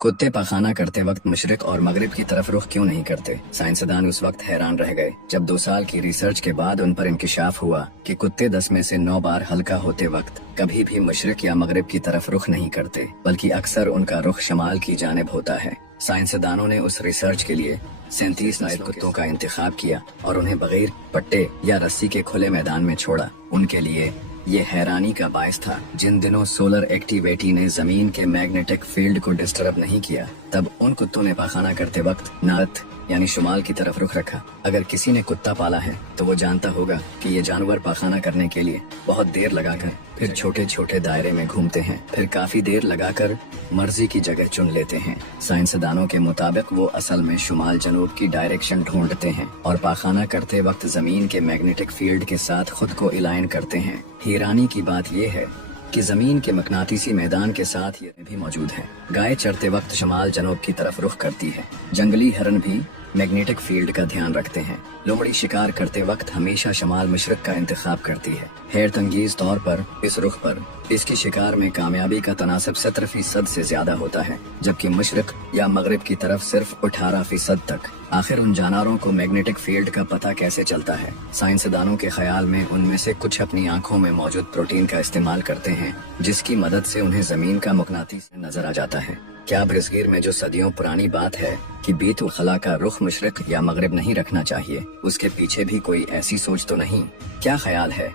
कुत्ते पखाना करते वक्त मशरिक और मगरिब की तरफ रुख क्यों नहीं करते? साइंसदान उस वक्त हैरान रह गए जब 2 साल की रिसर्च के बाद उन पर इंकिशाफ हुआ कि कुत्ते 10 में से 9 बार हल्का होते वक्त कभी भी मशरिक या मगरिब की तरफ रुख नहीं करते, बल्कि अक्सर उनका रुख शमाल की जानिब होता है। साइंसदानों ने उस रिसर्च के लिए 37 नस्ल कुत्तों का इंतखाब किया और उन्हें बगैर पट्टे या रस्सी के खुले मैदान में छोड़ा। उनके लिए ये हैरानी का बायस था। जिन दिनों सोलर एक्टिविटी ने जमीन के मैग्नेटिक फील्ड को डिस्टर्ब नहीं किया, तब उन कुत्तों ने पाखाना करते वक्त नार्थ यानी शुमाल की तरफ रुख रखा। अगर किसी ने कुत्ता पाला है तो वो जानता होगा कि ये जानवर पाखाना करने के लिए बहुत देर लगाकर फिर छोटे छोटे दायरे में घूमते हैं, फिर काफी देर लगाकर मर्जी की जगह चुन लेते हैं। साइंसदानों के मुताबिक वो असल में शुमाल जनूब की डायरेक्शन ढूंढते हैं और पाखाना करते वक्त जमीन के मैग्नेटिक फील्ड के साथ खुद को इलाइन करते हैं। हैरानी की बात यह है कि जमीन के मकनातीसी मैदान के साथ ये भी मौजूद है। गाय चरते वक्त शमाल जनूब की तरफ रुख करती है। जंगली हिरन भी मैग्नेटिक फील्ड का ध्यान रखते हैं। लोमड़ी शिकार करते वक्त हमेशा शमाल मशरक का इंतखाब करती है। हैरत अंगेज तौर पर इस रुख पर इसके शिकार में कामयाबी का तनासब 17% से ज्यादा होता है, जबकि मशरक या मगरिब की तरफ सिर्फ 18% तक। आखिर उन जानवरों को मैग्नेटिक फील्ड का पता कैसे चलता है? साइंसदानों के ख्याल में उनमें से कुछ अपनी आंखों में मौजूद प्रोटीन का इस्तेमाल करते हैं, जिसकी मदद से उन्हें जमीन का मकनातीस नजर आ जाता है। क्या बरसगीर में जो सदियों पुरानी बात है कि बीतुल खला का रुख मशरिक या मगरिब नहीं रखना चाहिए, उसके पीछे भी कोई ऐसी सोच तो नहीं? क्या ख्याल है?